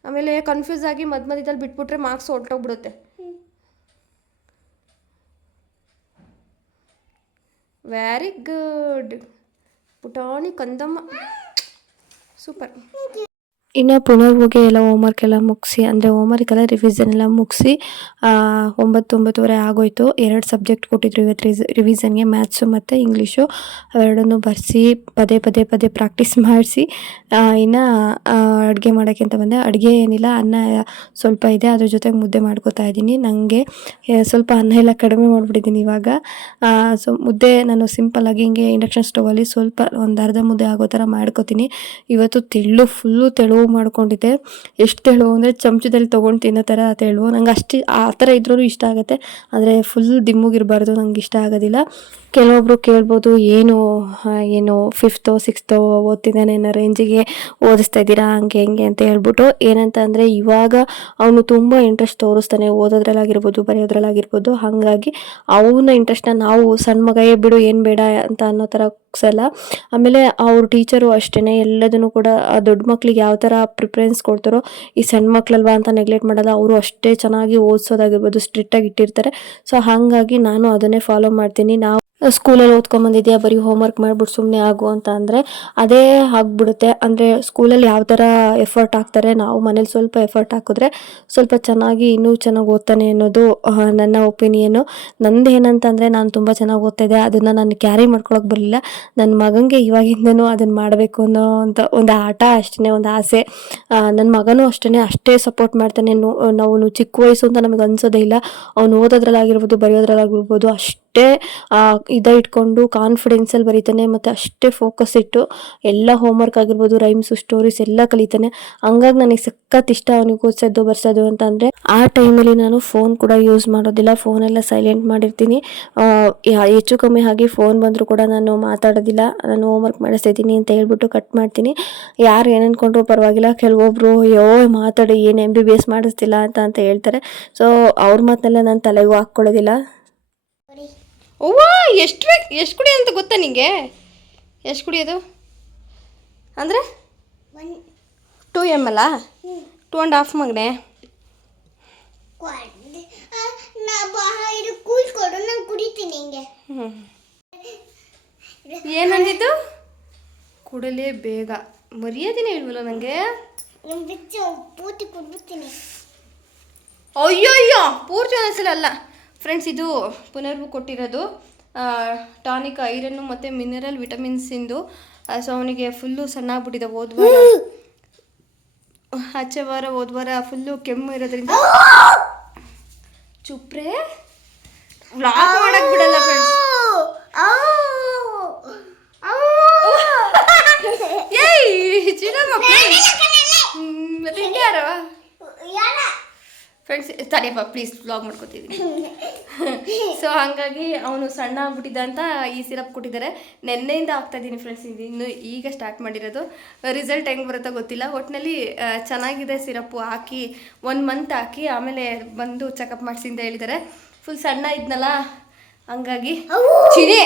ಆಮೇಲೆ ಕನ್ಫ್ಯೂಸ್ ಆಗಿ ಮಧ್ಯ ಮಧ್ಯದಲ್ಲಿ ಬಿಟ್ಬಿಟ್ರೆ ಮಾರ್ಕ್ಸ್ ಹೊರ್ಟೋಗ್ಬಿಡುತ್ತೆ. ವೆರಿ ಗುಡ್ ಪುಟಾಣಿ ಕಂದಮ್ಮ. ಸೂಪರ್. ಇನ್ನು ಪುನರ್ವೋಗೆ ಎಲ್ಲ ಹೋಮ್ವರ್ಕ್ ಎಲ್ಲ ಮುಗಿಸಿ, ಅಂದರೆ ಹೋಮ್ವರ್ಕ್ ಎಲ್ಲ ರಿವಿಸನ್ ಎಲ್ಲ ಮುಗಿಸಿ ಒಂಬತ್ತು ಒಂಬತ್ತುವರೆ ಆಗೋಯ್ತು. ಎರಡು ಸಬ್ಜೆಕ್ಟ್ ಕೊಟ್ಟಿದ್ರು ಇವತ್ತು ರಿಸ್ ರಿವಿಸನ್ಗೆ ಮ್ಯಾಥ್ಸು ಮತ್ತು ಇಂಗ್ಲೀಷು ಅವೆರಡನ್ನೂ ಬರೆಸಿ, ಪದೇ ಪದೇ ಪದೇ ಪ್ರಾಕ್ಟೀಸ್ ಮಾಡಿಸಿ ಇನ್ನು ಅಡುಗೆ ಮಾಡೋಕ್ಕೆ ಅಂತ ಬಂದೆ. ಅಡುಗೆ ಏನಿಲ್ಲ, ಅನ್ನ ಸ್ವಲ್ಪ ಇದೆ, ಅದ್ರ ಜೊತೆಗೆ ಮುದ್ದೆ ಮಾಡ್ಕೋತಾ ಇದ್ದೀನಿ. ನನಗೆ ಸ್ವಲ್ಪ ಅನ್ನ ಎಲ್ಲ ಕಡಿಮೆ ಮಾಡಿಬಿಟ್ಟಿದ್ದೀನಿ ಇವಾಗ. ಸೊ ಮುದ್ದೆ ನಾನು ಸಿಂಪಲ್ಲಾಗಿ ಹಿಂಗೆ ಇಂಡಕ್ಷನ್ ಸ್ಟವಲ್ಲಿ ಸ್ವಲ್ಪ ಒಂದು ಅರ್ಧ ಮುದ್ದೆ ಆಗೋ ಥರ ಮಾಡ್ಕೋತೀನಿ. ಇವತ್ತು ತೆಳ್ಳು ಫುಲ್ಲು ತೆಳು ಮಾಡ್ಕೊಂಡಿದ್ದೆ. ಎಷ್ಟು ತೆಳು ಅಂದರೆ ಚಮಚದಲ್ಲಿ ತೊಗೊಂಡು ತಿನ್ನೋ ಥರ ತೆಳು ನಂಗೆ ಅಷ್ಟು ಆ ಥರ ಇದ್ರೂ ಇಷ್ಟ ಆಗುತ್ತೆ. ಆದರೆ ಫುಲ್ ದಿಮ್ಮಗಿರಬಾರ್ದು ನಂಗೆ ಇಷ್ಟ ಆಗೋದಿಲ್ಲ. ಕೆಲವೊಬ್ಬರು ಕೇಳ್ಬೋದು, ಏನು ಏನು ಫಿಫ್ತೋ ಸಿಕ್ಸ್ತೋ ಓದ್ತಿದ್ದಾನೆ ಅನ್ನೋ ರೇಂಜಿಗೆ ಓದಿಸ್ತಾ ಇದ್ದೀರಾ, ಹಂಗೆ, ಹೆಂಗೆ ಅಂತ ಹೇಳ್ಬಿಟ್ಟು ಏನಂತ ಅಂದರೆ ಇವಾಗ ಅವನು ತುಂಬ ಇಂಟ್ರೆಸ್ಟ್ ತೋರಿಸ್ತಾನೆ. ಓದೋದ್ರಲ್ಲಾಗಿರ್ಬೋದು ಬರೆಯೋದ್ರಲ್ಲಾಗಿರ್ಬೋದು ಹಾಗಾಗಿ ಅವನ ಇಂಟ್ರೆಸ್ಟ್ನ ನಾವು ಸಣ್ಣ ಮಗಯೇ ಬಿಡು, ಏನು ಬೇಡ ಅಂತ ಅನ್ನೋ ಥರ ಸಲ ಆಮೇಲೆ ಅವ್ರ ಟೀಚರು ಅಷ್ಟೇ ಎಲ್ಲದನ್ನು ಕೂಡ ಆ ದೊಡ್ಡ ಮಕ್ಳಿಗೆ ಯಾವ ಥರ ಪ್ರಿಫರೆನ್ಸ್ ಕೊಡ್ತಾರೋ, ಈ ಸಣ್ಣ ಮಕ್ಳಲ್ವಾ ಅಂತ ನೆಗ್ಲೆಕ್ಟ್ ಮಾಡಲ್ಲ, ಅವರು ಅಷ್ಟೇ ಚೆನ್ನಾಗಿ ಓದಿಸೋದಾಗಿರ್ಬೋದು ಸ್ಟ್ರಿಕ್ಟಾಗಿ ಇಟ್ಟಿರ್ತಾರೆ. ಸೊ ಹಾಗಾಗಿ ನಾನು ಅದನ್ನೇ ಫಾಲೋ ಮಾಡ್ತೀನಿ. ನಾವು ಸ್ಕೂಲಲ್ಲಿ ಓದ್ಕೊಂಬಂದಿದ್ಯಾ ಬರೀ ಹೋಮ್ವರ್ಕ್ ಮಾಡ್ಬಿಟ್ಟು ಸುಮ್ಮನೆ ಆಗು ಅಂತ ಅಂದರೆ ಅದೇ ಆಗ್ಬಿಡುತ್ತೆ. ಅಂದರೆ ಸ್ಕೂಲಲ್ಲಿ ಯಾವ ಥರ ಎಫರ್ಟ್ ಹಾಕ್ತಾರೆ? ನಾವು ಮನೇಲಿ ಸ್ವಲ್ಪ ಎಫರ್ಟ್ ಹಾಕಿದ್ರೆ ಸ್ವಲ್ಪ ಚೆನ್ನಾಗಿ ಇನ್ನೂ ಚೆನ್ನಾಗಿ ಓದ್ತಾನೆ ಅನ್ನೋದು ನನ್ನ ಒಪಿನಿಯನ್ನು ನಂದು ಏನಂತಂದರೆ ನಾನು ತುಂಬ ಚೆನ್ನಾಗಿ ಓದ್ತಾ ಇದ್ದೆ. ಅದನ್ನು ನಾನು ಕ್ಯಾರಿ ಮಾಡ್ಕೊಳಕ್ಕೆ ಬರಲಿಲ್ಲ. ನನ್ನ ಮಗನಿಗೆ ಇವಾಗಿಂದನೂ ಅದನ್ನು ಮಾಡಬೇಕು ಅನ್ನೋ ಅಂತ ಒಂದು ಆಟ ಅಷ್ಟೇ ಒಂದು ಆಸೆ. ನನ್ನ ಮಗನೂ ಅಷ್ಟೇ ಅಷ್ಟೇ ಸಪೋರ್ಟ್ ಮಾಡ್ತಾನೆ. ನಾವು ಚಿಕ್ಕ ವಯಸ್ಸು ಅಂತ ನಮಗೆ ಅನ್ಸೋದೇ ಇಲ್ಲ. ಅವ್ನು ಓದೋದ್ರಲ್ಲಾಗಿರ್ಬೋದು, ಬರೆಯೋದ್ರಲ್ಲಾಗಿರ್ಬೋದು, ಅಷ್ಟೇ ಅಷ್ಟೇ ಇದ ಇಟ್ಕೊಂಡು ಕಾನ್ಫಿಡೆನ್ಸಲ್ಲಿ ಬರೀತಾನೆ, ಮತ್ತು ಅಷ್ಟೇ ಫೋಕಸ್ ಇಟ್ಟು ಎಲ್ಲ ಹೋಮ್ವರ್ಕ್ ಆಗಿರ್ಬೋದು ರೈಮ್ಸ್ ಸ್ಟೋರೀಸ್ ಎಲ್ಲ ಕಲಿತಾನೆ. ಹಂಗಾಗಿ ನನಗೆ ಸಖತ್ ಇಷ್ಟ ಅವನಿಗೆ ಓದಿಸೋದು ಬರ್ಸೋದು ಅಂತ ಅಂದರೆ ಆ ಟೈಮಲ್ಲಿ ನಾನು ಫೋನ್ ಕೂಡ ಯೂಸ್ ಮಾಡೋದಿಲ್ಲ. ಫೋನೆಲ್ಲ ಸೈಲೆಂಟ್ ಮಾಡಿರ್ತೀನಿ. ಹೆಚ್ಚು ಕಮ್ಮಿ ಆಗಿ ಫೋನ್ ಬಂದರೂ ಕೂಡ ನಾನು ಮಾತಾಡೋದಿಲ್ಲ. ನಾನು ಹೋಮ್ವರ್ಕ್ ಮಾಡಿಸ್ತಾ ಇದ್ದೀನಿ ಅಂತ ಹೇಳ್ಬಿಟ್ಟು ಕಟ್ ಮಾಡ್ತೀನಿ. ಯಾರು ಏನನ್ಕೊಂಡ್ರು ಪರವಾಗಿಲ್ಲ. ಕೆಲವೊಬ್ರು, ಅಯ್ಯೋ, ಮಾತಾಡಿ, ಏನು ಎಂ ಬಿ ಬಿ ಎಸ್ ಮಾಡಿಸ್ತಿಲ್ಲ ಅಂತ ಅಂತ ಹೇಳ್ತಾರೆ. ಸೊ ಅವ್ರ ಮಾತನ್ನೆಲ್ಲ ನಾನು ತಲೆಗೂ ಹಾಕ್ಕೊಳ್ಳೋದಿಲ್ಲ. ಅವ್ವ ಎಷ್ಟು ಬೇಕು ಎಷ್ಟು ಕುಡಿ ಅಂತ ಗೊತ್ತಾ ನಿಂಗೆ? ಎಷ್ಟು ಕುಡಿಯೋದು ಅಂದರೆ? ಟೂ ಎಂ ಅಲ್ಲ ಟೂ ಆ್ಯಂಡ್ ಹಾಫ್ ಮಗನೆ? ಏನಂದಿದ್ದು? ಕುಡಲೇ ಬೇಗ. ಮರ್ಯಾದಿನೇ ಇಲ್ವಲ್ಲ ನನಗೆ ಪೂರ್ತಿ ಕುಡ್ಬಿಡ್ತೀನಿ. ಅಯ್ಯೋ ಅಯ್ಯೋ ಪೂರ್ತಿ ಒಂದ್ಸಲ ಅಲ್ಲ. ಫ್ರೆಂಡ್ಸ್ ಇದು ಪುನರ್ವು ಕೊಟ್ಟಿರೋದು ಟಾನಿಕ್ ಐರನ್ನು ಮತ್ತು ಮಿನರಲ್ ವಿಟಮಿನ್ಸಿಂದು ಸೊ ಅವನಿಗೆ ಫುಲ್ಲು ಸಣ್ಣ ಆಗ್ಬಿಟ್ಟಿದೆ ಹೋದ ವಾರ. ಆಚೆ ವಾರ ಹೋದ ವಾರ ಫುಲ್ಲು ಕೆಮ್ಮು ಇರೋದ್ರಿಂದ. ಚುಪ್ರೆ? ವ್ಲಾಗ್ ಮಾಡಕ್ ಬಿಡಲ್ಲ ಫ್ರೆಂಡ್ಸ್ ಏಯ್ ಫ್ರೆಂಡ್ಸ್ ತಡೆಯಪ್ಪ ಪ್ಲೀಸ್ ವ್ಲಾಗ್ ಮಾಡ್ಕೋತಿದ್ದೀನಿ ಸೊ ಹಾಗಾಗಿ ಅವನು ಸಣ್ಣ ಆಗ್ಬಿಟ್ಟಿದ್ದ ಅಂತ ಈ ಸಿರಪ್ ಕೊಟ್ಟಿದ್ದಾರೆ. ನೆನ್ನೆಯಿಂದ ಆಗ್ತಾ ಇದ್ದೀನಿ ಫ್ರೆಂಡ್ಸ್ ಇದು ಇನ್ನು ಈಗ ಸ್ಟಾರ್ಟ್ ಮಾಡಿರೋದು. ರಿಸಲ್ಟ್ ಹೆಂಗೆ ಬರುತ್ತೋ ಗೊತ್ತಿಲ್ಲ. ಒಟ್ಟಿನಲ್ಲಿ ಚೆನ್ನಾಗಿದೆ ಸಿರಪ್ಪು ಹಾಕಿ ಒನ್ ಮಂತ್ ಹಾಕಿ ಆಮೇಲೆ ಬಂದು ಚೆಕಪ್ ಮಾಡಿಸಿ ಅಂತ ಹೇಳಿದ್ದಾರೆ. ಫುಲ್ ಸಣ್ಣ ಇದ್ನಲ್ಲ ಹಂಗಾಗಿ ಚಿನಿ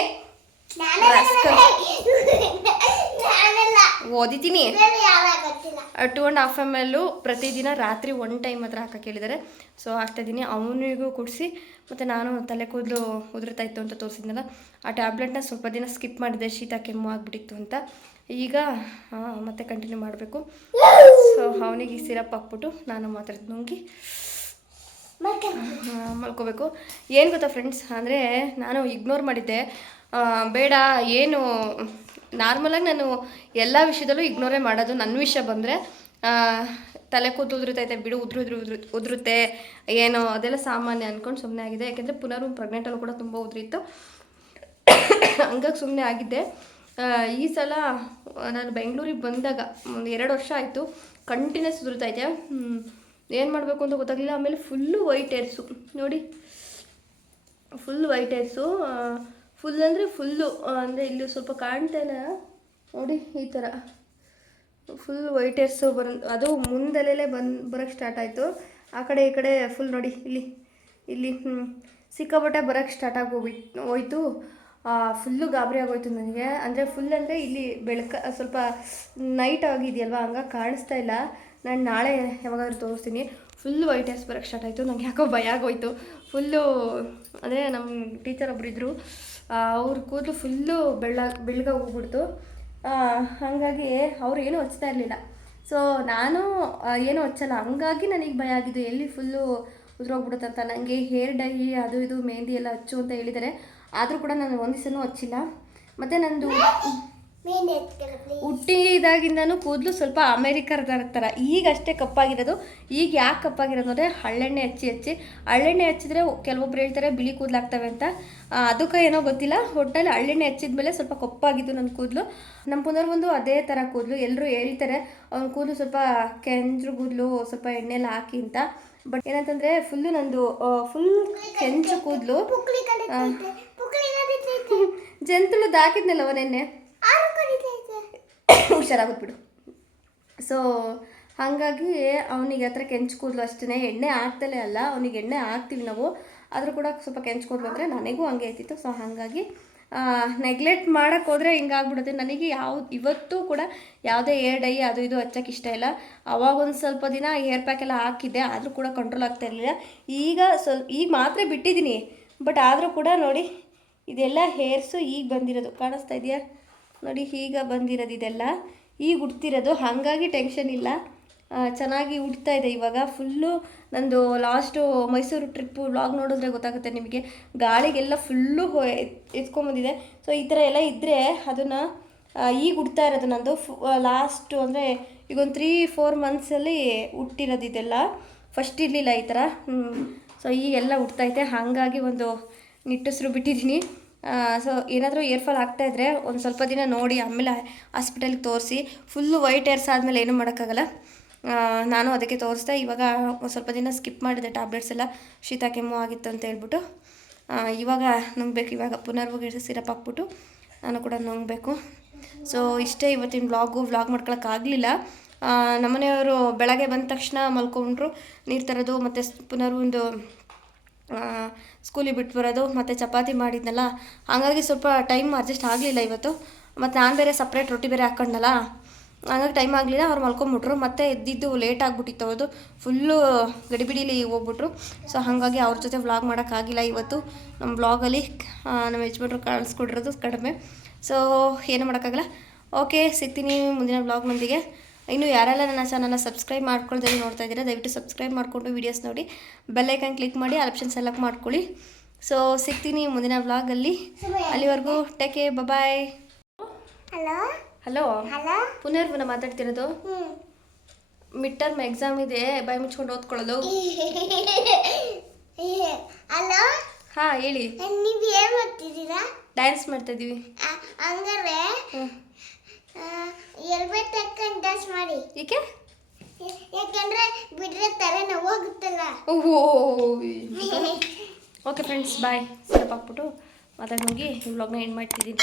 ಗೊತ್ತಿಲ್ಲ. ಟೂ ಆ್ಯಂಡ್ ಹಾಫ್ ಎಂ ಎಲ್ಲು ಪ್ರತಿದಿನ ರಾತ್ರಿ ಒನ್ ಟೈಮ್ ಹತ್ರ ಹಾಕಕ್ಕೆ ಹೇಳಿದ್ದಾರೆ. ಸೊ ಹಾಕ್ತಾಯಿದ್ದೀನಿ ಅವನಿಗೂ ಕುಡಿಸಿ ಮತ್ತು ನಾನು ತಲೆ ಕೂದಲು ಉದುರ್ತಾ ಇತ್ತು ಅಂತ ತೋರಿಸಿದ್ನಲ್ಲ ಆ ಟ್ಯಾಬ್ಲೆಟ್ನ ಸ್ವಲ್ಪ ದಿನ ಸ್ಕಿಪ್ ಮಾಡಿದೆ. ಶೀತ ಕೆಮ್ಮು ಆಗಿಬಿಟ್ಟಿತ್ತು ಅಂತ. ಈಗ ಮತ್ತೆ ಕಂಟಿನ್ಯೂ ಮಾಡಬೇಕು. ಸೊ ಅವನಿಗೆ ಈ ಸಿರಪ್ ಹಾಕ್ಬಿಟ್ಟು ನಾನು ಮಾತ್ರ ನುಂಗಿ ಮಲ್ಕೋಬೇಕು. ಏನು ಗೊತ್ತಾ ಫ್ರೆಂಡ್ಸ್ ಅಂದರೆ ನಾನು ಇಗ್ನೋರ್ ಮಾಡಿದ್ದೆ. ಬೇಡ ಏನು ನಾರ್ಮಲಾಗಿ ನಾನು ಎಲ್ಲ ವಿಷಯದಲ್ಲೂ ಇಗ್ನೋರೇ ಮಾಡೋದು ನನ್ನ ವಿಷಯ ಬಂದರೆ ತಲೆ ಕೂತು ಉದುರುತ್ತೈತೆ ಬಿಡು, ಉದುರು, ಉದ್ರು ಉದ್ರು, ಉದುರುತ್ತೆ, ಏನೋ ಅದೆಲ್ಲ ಸಾಮಾನ್ಯ ಅಂದ್ಕೊಂಡು ಸುಮ್ಮನೆ ಆಗಿದೆ ಯಾಕೆಂದರೆ ಪುನರ್ ಪ್ರೆಗ್ನೆಂಟಲ್ಲೂ ಕೂಡ ತುಂಬ ಉದುರಿತ್ತು. ಹಂಗಾಗಿ ಸುಮ್ಮನೆ ಆಗಿದ್ದೆ. ಈ ಸಲ, ನಾನು ಬೆಂಗಳೂರಿಗೆ ಬಂದಾಗ ಒಂದು ಎರಡು ವರ್ಷ ಆಯಿತು ಕಂಟಿನ್ಯೂಸ್ ಉದುರುತ್ತೈತೆ ಏನು ಮಾಡಬೇಕು ಅಂತ ಗೊತ್ತಾಗಲಿಲ್ಲ. ಆಮೇಲೆ ಫುಲ್ಲು ವೈಟ್ ಏರ್ಸು ನೋಡಿ ಫುಲ್ ವೈಟ್ ಏರ್ಸು ಫುಲ್ ಅಂದರೆ ಫುಲ್ಲು ಅಂದರೆ ಇಲ್ಲಿ ಸ್ವಲ್ಪ ಕಾಣ್ತಾ ಇಲ್ಲ ನೋಡಿ, ಈ ಥರ ಫುಲ್ ವೈಟ್ ಏರ್ಸು ಬರ, ಅದು ಮುಂದೆಲೆಲೆ ಬಂದು ಬರೋಕ್ಕೆ ಸ್ಟಾರ್ಟ್ ಆಯಿತು. ಆ ಕಡೆ, ಈ ಕಡೆ ಫುಲ್ ನೋಡಿ, ಇಲ್ಲಿ ಇಲ್ಲಿ ಸಿಕ್ಕಾಪಟ್ಟೆ ಬರೋಕ್ಕೆ ಸ್ಟಾರ್ಟ್ ಆಗಿ ಹೋಗ್ಬಿಟ್ಟು ಹೋಯ್ತು ಫುಲ್ಲು ಗಾಬರಿ ಆಗೋಯ್ತು ನನಗೆ. ಅಂದರೆ ಫುಲ್ ಅಂದರೆ ಇಲ್ಲಿ ಬೆಳಕ, ಸ್ವಲ್ಪ ನೈಟ್ ಆಗಿದೆಯಲ್ವ ಹಂಗೆ ಕಾಣಿಸ್ತಾ ಇಲ್ಲ. ನಾನು ನಾಳೆ ಯಾವಾಗಾದ್ರೂ ತೋರಿಸ್ತೀನಿ. ಫುಲ್ ವೈಟ್ ಹೇರ್ಸ್ ಬರೋಕ್ಕೆ ಸ್ಟಾರ್ಟ್ ಆಯಿತು. ನಂಗೆ ಯಾಕೋ ಭಯ ಆಗೋಯ್ತು. ಫುಲ್ಲು ಅಂದರೆ ನಮ್ಮ ಟೀಚರ್ ಒಬ್ರು ಇದ್ದರು ಅವ್ರ ಕೂದಲು ಫುಲ್ಲು ಬೆಳ್ಳ, ಬೆಳ್ಗ ಹೋಗ್ಬಿಡ್ತು. ಹಾಗಾಗಿ ಅವ್ರು ಏನೂ ಹಚ್ತಾ ಇರಲಿಲ್ಲ. ಸೊ ನಾನು ಏನು ಹಚ್ಚಲ್ಲ. ಹಂಗಾಗಿ ನನಗೆ ಭಯ ಆಗಿದ್ದು ಎಲ್ಲಿ ಫುಲ್ಲು ಉದುರೋಗ್ಬಿಡುತ್ತಂತ. ನನಗೆ ಹೇರ್ ಡೈ ಅದು ಇದು ಮೆಹಂದಿ ಎಲ್ಲ ಹಚ್ಚು ಅಂತ ಹೇಳಿದ್ದಾರೆ. ಆದರೂ ಕೂಡ ನಾನು ಒಂದು ದಿವಸನೂ ಹಚ್ಚಿಲ್ಲ. ಮತ್ತು ನಂದು. ಹುಟ್ಟಿದಾಗಿಂದನೂ ಕೂದಲು ಸ್ವಲ್ಪ ಅಮೇರಿಕದ ಥರ ಈಗ ಅಷ್ಟೇ ಕಪ್ಪಾಗಿರೋದು. ಈಗ ಯಾಕೆ ಕಪ್ಪಾಗಿರೋದು ಅಂದರೆ ಹಳ್ಳೆಣ್ಣೆ ಹಚ್ಚಿ ಹಚ್ಚಿ. ಹಳ್ಳೆಣ್ಣೆ ಹಚ್ಚಿದ್ರೆ ಕೆಲವೊಬ್ರು ಹೇಳ್ತಾರೆ ಬಿಳಿ ಕೂದಲಾಗ್ತವೆ ಅಂತ. ಅದಕ್ಕೆ ಏನೋ ಗೊತ್ತಿಲ್ಲ. ಒಟ್ಟಲ್ಲಿ ಹಳ್ಳೆಣ್ಣೆ ಹಚ್ಚಿದ ಮೇಲೆ ಸ್ವಲ್ಪ ಕಪ್ಪಾಗಿದ್ದು ನನ್ನ ಕೂದಲು. ನಮ್ಮ ಪುನರ್ವೊಂದು ಅದೇ ಥರ ಕೂದಲು. ಎಲ್ಲರೂ ಹೇಳ್ತಾರೆ ಅವ್ನ ಕೂದಲು ಸ್ವಲ್ಪ ಕೆಂಜ್ರ ಕೂದಲು ಸ್ವಲ್ಪ ಎಣ್ಣೆಲ್ಲ ಹಾಕಿ ಅಂತ. ಬಟ್ ಏನಂತಂದರೆ ಫುಲ್ಲು ನಂದು ಫುಲ್ ಕೆಂಚು ಕೂದಲು. ಜಂತುಳು ಹಾಕಿದ್ನಲ್ಲವ ನೆನ್ನೆ ಆರು ಬಿಡು ಸೊ ಹಾಗಾಗಿ ಅವನಿಗೆ ಹತ್ರ ಕೆಂಚು ಕೂದಲು ಅಷ್ಟೇ ಎಣ್ಣೆ ಹಾಕ್ತಲೇ ಅಲ್ಲ, ಅವನಿಗೆ ಎಣ್ಣೆ ಹಾಕ್ತೀವಿ ನಾವು. ಆದರೂ ಕೂಡ ಸ್ವಲ್ಪ ಕೆಂಚು ಕೂದಲು ಅಂದರೆ ನನಗೂ ಹಂಗೆ ಆಯ್ತಿತ್ತು ಸೊ ಹಾಗಾಗಿ ನೆಗ್ಲೆಕ್ಟ್ ಮಾಡೋಕ್ಕೆ ಹೋದರೆ ಹಿಂಗಾಗ್ಬಿಡುತ್ತೆ ನನಗೆ ಯಾವ, ಇವತ್ತು ಕೂಡ ಯಾವುದೇ ಏರ್ ಡೈ ಅದು ಇದು ಹಚ್ಚಕ್ಕೆ ಇಷ್ಟ ಇಲ್ಲ. ಅವಾಗ ಒಂದು ಸ್ವಲ್ಪ ದಿನ ಹೇರ್ ಪ್ಯಾಕ್ ಎಲ್ಲ ಹಾಕಿದ್ದೆ. ಆದರೂ ಕೂಡ ಕಂಟ್ರೋಲ್ ಆಗ್ತಾ ಇರಲಿಲ್ಲ. ಈಗ ಸ್ವಲ್ಪ ಈಗ ಮಾತ್ರ ಬಿಟ್ಟಿದ್ದೀನಿ. ಬಟ್ ಆದರೂ ಕೂಡ ನೋಡಿ, ಇದೆಲ್ಲ ಹೇರ್ಸು ಈಗ ಬಂದಿರೋದು. ಕಾಣಿಸ್ತಾ ಇದೆಯಾ? ನೋಡಿ ಈಗ ಬಂದಿರೋದು ಇದೆಲ್ಲ. ಈಗ ಉಡ್ತಿರೋದು ಹಾಗಾಗಿ ಟೆನ್ಷನ್ ಇಲ್ಲ. ಚೆನ್ನಾಗಿ ಉಡ್ತಾ ಇದೆ ಇವಾಗ. ಫುಲ್ಲು ನಂದು ಲಾಸ್ಟು ಮೈಸೂರು ಟ್ರಿಪ್ಪು ವ್ಲಾಗ್ ನೋಡಿದ್ರೆ ಗೊತ್ತಾಗುತ್ತೆ ನಿಮಗೆ. ಗಾಳಿಗೆಲ್ಲ ಫುಲ್ಲು ಎತ್ಕೊಂಬಂದಿದೆ. ಸೊ ಈ ಥರ ಎಲ್ಲ ಇದ್ದರೆ ಅದನ್ನು ಈಗ ಉಡ್ತಾ ಇರೋದು ನಂದು. ಲಾಸ್ಟು ಅಂದರೆ ಈಗ ಒಂದು ತ್ರೀ ಫೋರ್ ಮಂತ್ಸಲ್ಲಿ ಹುಟ್ಟಿರೋದು ಇದೆಲ್ಲ. ಫಸ್ಟ್ ಇರಲಿಲ್ಲ ಈ ಥರ. ಸೊ ಈಗೆಲ್ಲ ಇದೆ ಹಾಗಾಗಿ ಒಂದು ನಿಟ್ಟುಸ್ರು ಬಿಟ್ಟಿದ್ದೀನಿ. ಸೊ ಏನಾದರೂ ಏರ್ಫಾಲ್ ಆಗ್ತಾ ಇದ್ರೆ ಒಂದು ಸ್ವಲ್ಪ ದಿನ ನೋಡಿ, ಆಮೇಲೆ ಹಾಸ್ಪಿಟಲ್ಗೆ ತೋರಿಸಿ. ಫುಲ್ಲು ವೈಟ್ ಏರ್ಸ್ ಆದಮೇಲೆ ಏನೂ ಮಾಡೋಕ್ಕಾಗಲ್ಲ. ನಾನು ಅದಕ್ಕೆ ತೋರಿಸ್ದೆ. ಇವಾಗ ಒಂದು ಸ್ವಲ್ಪ ದಿನ ಸ್ಕಿಪ್ ಮಾಡಿದೆ ಟ್ಯಾಬ್ಲೆಟ್ಸ್ ಎಲ್ಲ. ಶೀತ ಕೆಮ್ಮು ಆಗಿತ್ತು ಅಂತ ಹೇಳ್ಬಿಟ್ಟು. ಇವಾಗ ನುಂಗ್ಬೇಕು. ಇವಾಗ ಪುನರ್ವಗಿಸಿ ಸಿರಪ್ ಹಾಕ್ಬಿಟ್ಟು ನಾನು ಕೂಡ ನುಂಗಬೇಕು. ಸೊ ಇಷ್ಟೇ ಇವತ್ತಿನ ವ್ಲಾಗು ವ್ಲಾಗ್ ಮಾಡ್ಕೊಳಕ್ಕಾಗಲಿಲ್ಲ ನಮ್ಮನೆಯವರು ಬೆಳಗ್ಗೆ ಬಂದ ತಕ್ಷಣ ಮಲ್ಕೊಂಡ್ರು. ನೀರು ತರೋದು ಮತ್ತು ಪುನರ್ ಒಂದು ಸ್ಕೂಲಿಗೆ ಬಿಟ್ಟು ಬರೋದು, ಮತ್ತು ಚಪಾತಿ ಮಾಡಿದ್ನಲ್ಲ, ಹಾಗಾಗಿ ಸ್ವಲ್ಪ ಟೈಮ್ ಅಡ್ಜಸ್ಟ್ ಆಗಲಿಲ್ಲ ಇವತ್ತು. ಮತ್ತು ನಾನು ಬೇರೆ ಸಪ್ರೇಟ್ ರೊಟ್ಟಿ ಬೇರೆ ಹಾಕೊಂಡ್ನಲ್ಲ, ಹಂಗಾಗಿ ಟೈಮ್ ಆಗಲಿಲ್ಲ, ಅವ್ರು ಮಲ್ಕೊಂಬಿಟ್ರು. ಮತ್ತೆ ಎದ್ದಿದ್ದು ಲೇಟ್ ಆಗಿಬಿಟ್ಟಿತ್ತು ಅವ್ರದ್ದು ಫುಲ್ಲು ಗಡಿಬಿಡಿಲಿ ಹೋಗ್ಬಿಟ್ರು. ಸೊ ಹಾಗಾಗಿ ಅವ್ರ ಜೊತೆ ವ್ಲಾಗ್ ಮಾಡೋಕ್ಕಾಗಿಲ್ಲ ಇವತ್ತು. ನಮ್ಮ ವ್ಲಾಗಲ್ಲಿ ನಮ್ಮ ಯಜಮಾನ್ರು ಕಳಿಸ್ಕೊಡಿರೋದು ಕಡಿಮೆ. ಸೊ ಏನು ಮಾಡೋಕ್ಕಾಗಲ್ಲ. ಓಕೆ ಸಿಗ್ತೀನಿ ಮುಂದಿನ ವ್ಲಾಗ್ನೊಂದಿಗೆ ಇನ್ನು ಯಾರೆಲ್ಲ ನನ್ನ ಚಾನಲ್ನ ಸಬ್ಸ್ಕ್ರೈಬ್ ಮಾಡ್ಕೊಳ್ದೇ ನೋಡ್ತಾ ಇದ್ದೀರಾ ದಯವಿಟ್ಟು ಸಬ್ಸ್ಕ್ರೈಬ್ ಮಾಡಿಕೊಂಡು ವೀಡಿಯೋಸ್ ನೋಡಿ. ಬೆಲ್ಲೈಕನ್ ಕ್ಲಿಕ್ ಮಾಡಿ ಆಪ್ಷನ್ ಸೆಲೆಕ್ಟ್ ಮಾಡ್ಕೊಳ್ಳಿ. ಸೊ ಸಿಗ್ತೀನಿ ಮುಂದಿನ ವ್ಲಾಗಲ್ಲಿ ಅಲ್ಲಿವರೆಗೂ ಟೇಕೆ ಬಾಯ್ ಹಲೋ? ಹಲೋ? ಪುನರ್ವನ ಮಾತಾಡ್ತಿರೋದು? ಮಿಡ್ ಟರ್ಮ್ ಎಕ್ಸಾಮ್ ಇದೆ ಬಾಯಿ ಮುಚ್ಕೊಂಡು ಓದ್ಕೊಳ್ಳೋದು. ಹಲೋ? ಹಾಂ ಹೇಳಿ. ನೀವು ಏನು ಮಾಡ್ತಿದ್ದೀರಾ ಡ್ಯಾನ್ಸ್ ಮಾಡ್ತಾ ಇದೀವಿ. ಹಂಗಾರೆ ಹ್ಞೂ ಎಲ್ಮೆಟ್ ತಕ್ಕಂಡು ಡ್ಯಾನ್ಸ್ ಮಾಡಿ. ಏಕೆ? ಯಾಕಂದ್ರೆ ಬಿಡ್ರೆ ತಲೆ ನೋವು ಹೋಗುತ್ತಲ್ಲ ಓಹೋ. ಓಕೆ ಫ್ರೆಂಡ್ಸ್ ಬಾಯ್ ಸ್ವಲ್ಪ ಹಾಕ್ಬಿಟ್ಟು ಮಾತಾಡಿ ಹೋಗಿ ಈ ವ್ಲಾಗ್ನ ಎಂಡ್ ಮಾಡ್ತಿದ್ದೀನಿ.